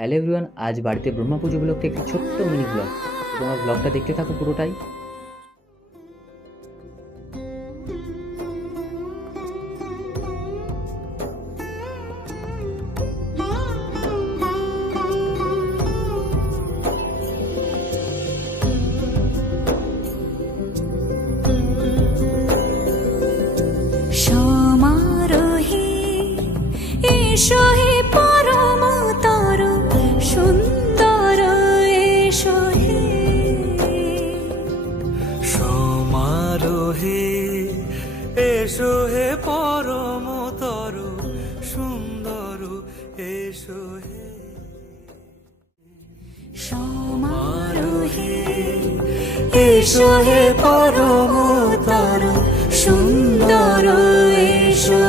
Hello everyone, আজ বাড়িতে ব্রহ্মা পুজো উপলক্ষে একটি ছোট্ট মিনি ব্লগ। তোমরা ব্লগটা দেখতে থাকো পুরোটাই। সমারোহে এসো হে পরমতর সুন্দর এসো হে। সমারোহে এসো হে পরমতর সুন্দর এসো হে। সমারোহে এসো হে পরমতর সুন্দর এসো